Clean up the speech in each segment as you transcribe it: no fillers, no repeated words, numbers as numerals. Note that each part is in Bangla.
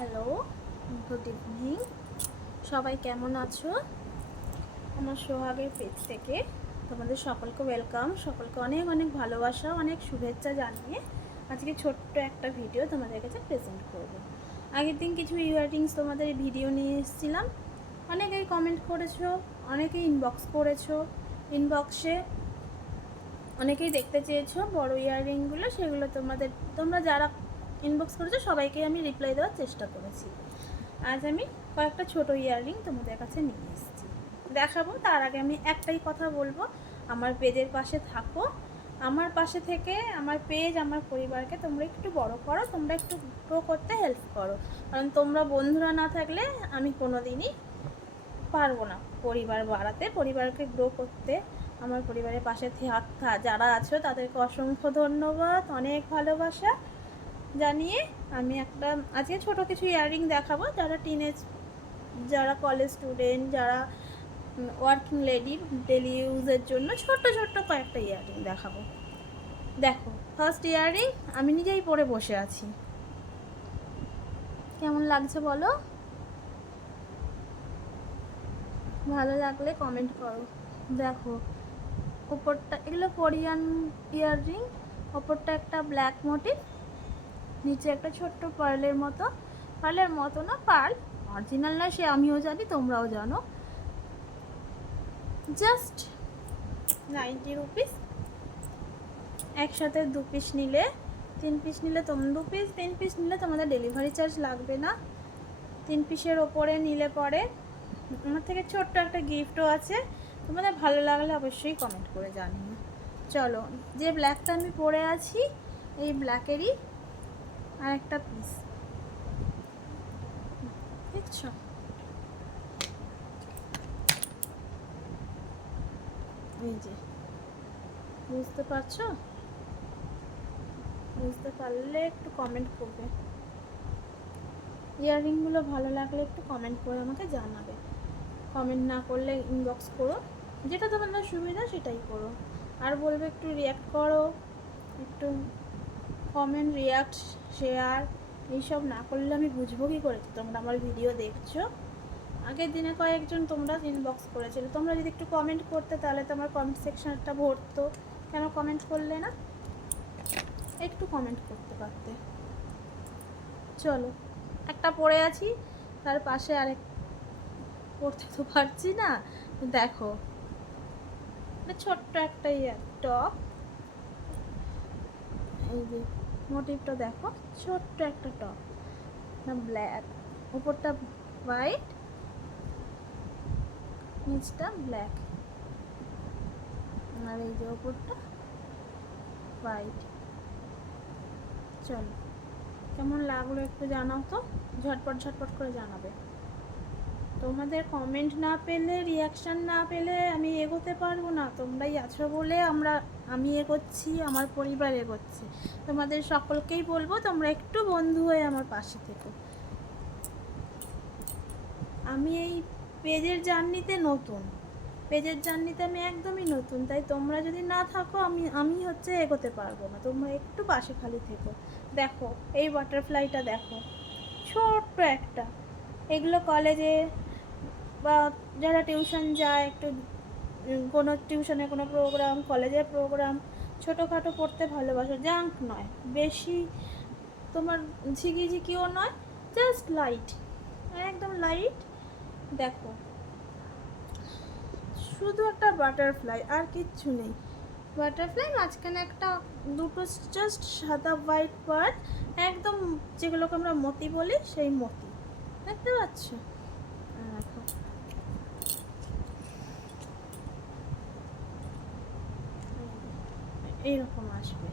Hello, good evening. সবাই কেমন আছো? আমার সোহাগের পেজ থেকে তোমাদের সকলকে ওয়েলকাম, সকলকে অনেক অনেক ভালোবাসা, অনেক শুভেচ্ছা জানিয়ে আজকে ছোট্ট একটা ভিডিও তোমাদের কাছে প্রেজেন্ট করব। আগের দিন কিছু ইয়াররিংস তোমাদের ভিডিও নিয়ে এসেছিলাম, অনেকেই কমেন্ট করেছো, অনেকেই ইনবক্স করেছো। ইনবক্সে অনেকেই দেখতে চেয়েছো বড় ইয়াররিংগুলো, সেগুলো তোমরা যারা ইনবক্স করেছো সবাইকে আমি রিপ্লাই দেওয়ার চেষ্টা করেছি। আজ আমি কয়েকটা ছোট ইয়াররিং তোমাদের কাছে নিয়ে এসেছি, দেখাবো। তার আগে আমি একটাই কথা বলবো, আমার পেজের পাশে থাকো। আমার পাশে থেকে আমার পেজ, আমার পরিবারকে তোমরা একটু বড় করো, তোমরা একটু গ্রো করতে হেল্প করো। কারণ তোমরা বন্ধুরা না থাকলে আমি কোনো দিনই পারবো না পরিবার বাড়াতে, পরিবারকে গ্রো করতে। আমার পরিবারের পাশে যারা আছো তাদেরকে অসংখ্য ধন্যবাদ, অনেক ভালোবাসা জানিয়ে আমি আজকে ছোট কিছু ইয়াররিং দেখাবো। যারা কলেজ স্টুডেন্ট, যারা ওয়ার্কিং লেডি, ডেলি ইউজের জন্য ছোট্ট ছোট্ট কয়েকটা ইয়াররিং দেখাবো। দেখো, ফার্স্ট ইয়াররিং আমি নিজেই পরে বসে আছি, কেমন লাগছে বলো? ভালো লাগলে কমেন্ট করো। দেখো ওপরটা, এগুলো কোরিয়ান ইয়াররিং। ওপরটা একটা ব্ল্যাক মোটিভ, নিচে একটা ছোট্ট পার্লের মতো না, পার্ল অরিজিনাল না সে আমিও জানি, তোমরাও জানো। Just 90 rupees. একসাথে 2 পিস নিলে, 3 পিস নিলে 2 পিস, 3 পিস নিলে তোমাদের ডেলিভারি চার্জ লাগবে না। 3 পিসের ওপরে নিলে পরে আমার থেকে ছোট্ট একটা গিফটও আছে। তোমাদের ভালো লাগলে অবশ্যই কমেন্ট করে জানিও। চলো, যে ব্ল্যাকটা আমি পরে আছি, এই ব্ল্যাকেরই আর একটা পিস দেখছো? এই যে, বুঝতে পারছো? বুঝতে পারলে একটু কমেন্ট করবে। ইয়াররিংগুলো ভালো লাগলে একটু কমেন্ট করে আমাকে জানাবে। কমেন্ট না করলে ইনবক্স করো, যেটা তোমাদের সুবিধা সেটাই করো। আর বলবে একটু রিয়াক্ট করো, একটু কমেন্ট, রিয়াক্ট, শেয়ার এইসব না করলে আমি বুঝবো কী করে তোমরা আমার ভিডিও দেখছো। আগের দিনে কয়েকজন তোমরা ইনবক্স করেছিলে, তোমরা যদি একটু কমেন্ট করতে তাহলে তো আমার কমেন্ট সেকশনটা ভরতো। কেন কমেন্ট করলে না? একটু কমেন্ট করতে পারতে। চলো, একটা পরে আছি, তার পাশে আরেক পড়তে তো পারছি না। দেখো, ছোট্ট একটা টপ, এই যে মোটিভটা দেখো, ছোট্ট একটা টপ, ব্ল্যাক, উপরটা হোয়াইট, নিচটা ব্ল্যাক, আর এই যে উপরটা হোয়াইট। চলো, কেমন লাগলো একটু জানাও তো, ঝটপট ঝটপট করে জানাবে। তোমাদের কমেন্ট না পেলে, রিয়াকশান না পেলে আমি এগোতে পারবো না। তোমরাই আছো বলে আমি এগোচ্ছি, আমার পরিবার এগোচ্ছে। তোমাদের সকলকেই বলবো তোমরা একটু বন্ধু হয়ে আমার পাশে থেকো। আমি এই পেজের জার্নিতে নতুন, আমি একদমই নতুন, তাই তোমরা যদি না থাকো আমি এগোতে পারবো না। তোমরা একটু পাশে খালি থেকো। দেখো এই বাটারফ্লাইটা দেখো, ছোট্ট একটা। এগুলো কলেজে বা যারা টিউশন যায়, একটু কোনো টিউশনে কোনো প্রোগ্রাম, কলেজের প্রোগ্রাম, ছোটোখাটো পড়তে ভালোবাসো, জাঙ্ক নয় বেশি, তোমার ঝিকিঝিকিও নয়, জাস্ট লাইট, একদম লাইট। দেখো, শুধু একটা বাটারফ্লাই, আর কিচ্ছু নেই। বাটারফ্লাই, মাঝখানে দুটো জাস্ট সাদা হোয়াইট পার্ল, একদম যেগুলোকে আমরা মতি বলি, সেই মতি। দেখতে পাচ্ছ? দেখো, এইরকম আসবে।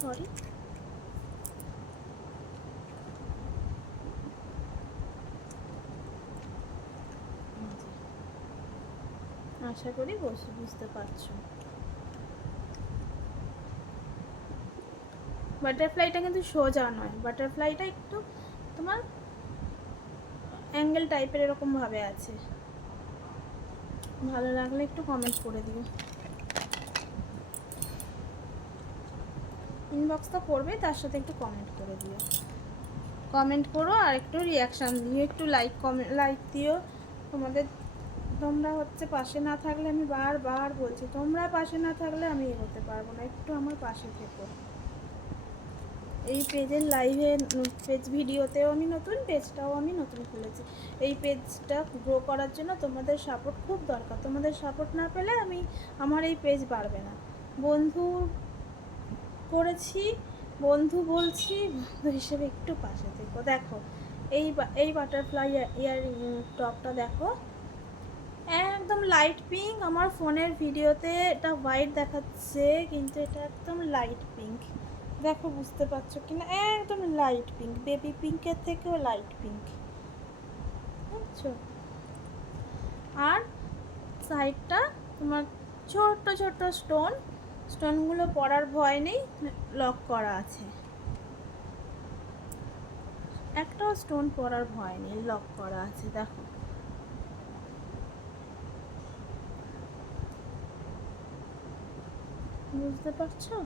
সরি, আশা করি বুঝতে পারছো। বাটারফ্লাইটা কিন্তু সোজা নয়, বাটারফ্লাইটা একটু তোমার অ্যাঙ্গেল টাইপের এরকমভাবে আছে। ভালো লাগলে একটু কমেন্ট করে দিও। ইনবক্স তো করবেই, তার সাথে একটু কমেন্ট করে দিও, কমেন্ট করো আর একটু রিয়াকশান দিও, একটু লাইক দিও। তোমরা হচ্ছে পাশে না থাকলে, আমি বারবার বলছি, তোমরা পাশে না থাকলে আমি এগোতে পারবো না, একটু আমার পাশে থেকো। এই পেজের লাইভে পেজ ভিডিওতেও আমি নতুন, পেজটাও আমি নতুন খুলেছি। এই পেজটা গ্রো করার জন্য তোমাদের সাপোর্ট খুব দরকার, তোমাদের সাপোর্ট না পেলে আমার এই পেজ বাড়বে না। বন্ধু করেছি, বন্ধু বলছি, বন্ধু হিসেবে একটু পাশে থেকো। দেখো এই বাটারফ্লাই ইয়ার টপটা দেখো, একদম লাইট পিঙ্ক। আমার ফোনের ভিডিওতে এটা হোয়াইট দেখাচ্ছে, কিন্তু এটা একদম লাইট পিঙ্ক। দেখো বুঝতে পারছো কিনা, একদম লাইট পিঙ্ক, বেবি পিঙ্কের থেকেও লাইট পিঙ্ক, বুঝছো? আর সাইডটা তোমার ছোট্ট ছোট্ট স্টোনগুলো পরার ভয় নেই, লক করা আছে, একটাও স্টোন পরার ভয় নেই, লক করা আছে। দেখো বুঝতে পারছো?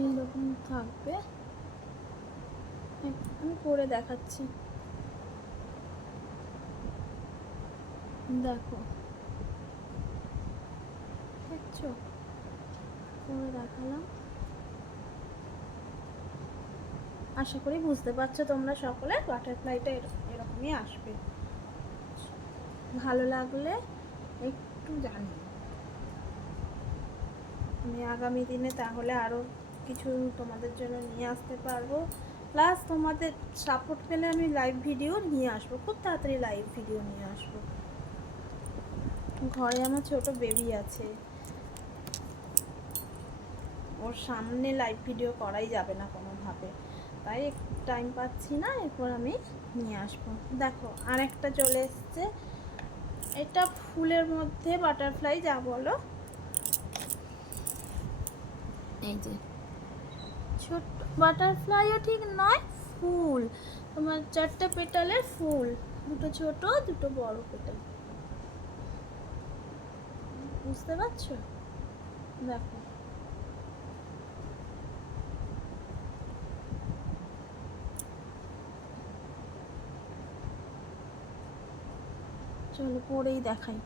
এইরকম থাকবে, আমি পরে দেখাচ্ছি। দেখো দেখছো, পরে দেখালাম। আশা করি বুঝতে পারছো তোমরা সকলে, বাটারফ্লাইটা এরকমই আসবে। ভালো লাগলে একটু জানিও, আমি আগামী দিনে তাহলে আরও কিছু তোমাদের জন্য নিয়ে আসতে পারবো। প্লাস তোমাদের সাপোর্ট পেলে আমি লাইভ ভিডিও নিয়ে আসবো, খুব তাড়াতাড়ি লাইভ ভিডিও নিয়ে আসবো। ঘরে আমার ছোট বেবি আছে, ওর সামনে লাইভ ভিডিও করাই যাবে না কোনোভাবে, তাই টাইম পাচ্ছি না, এরপর আমি নিয়ে আসবো। দেখো আরেকটা চলে এসছে, এটা ফুলের মধ্যে বাটারফ্লাই যা বলো, এই যে ছোট্ট বাটারফ্লাইও ঠিক নয়, ফুল, তোমার 4টে পেটালের ফুল, দুটো ছোট দুটো বড় পেটাল, বুঝতে পারছো? দেখো চলো পরেই দেখাই।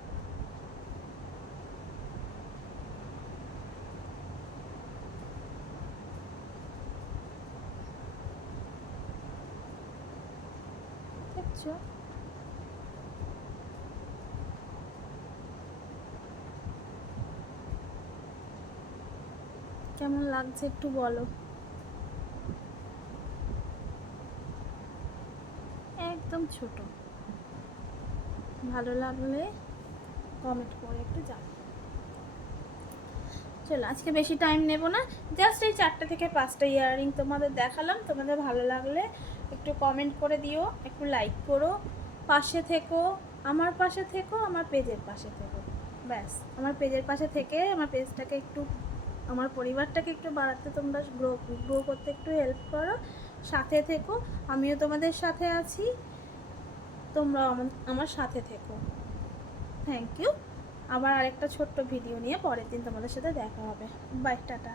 দেখছো কেমন লাগছে একটু বলো। একদম ছোট, ভালো লাগলে কমেন্ট করে একটু জানাও। চলো আজকে বেশি টাইম নেব না, জাস্ট এই 4টে থেকে 5টা ইয়াররিং তোমাদের দেখালাম। তোমাদের ভালো লাগলে একটু কমেন্ট করে দিও, একটু লাইক করো, পাশে থেকো, আমার পাশে থেকো, আমার পেজের পাশে থেকো। ব্যাস, আমার পেজের পাশে থেকে আমার পেজটাকে একটু, আমার পরিবারটাকে একটু বাড়াতে, তোমরা গ্রো করতে একটু হেল্প করো, সাথে থেকো, আমিও তোমাদের সাথে আছি, তোমরাও আমার সাথে থেকো। Thank you. আবার আরেকটা ছোট্ট ভিডিও নিয়ে পরের দিন তোমাদের সাথে দেখা হবে। Bye, tata.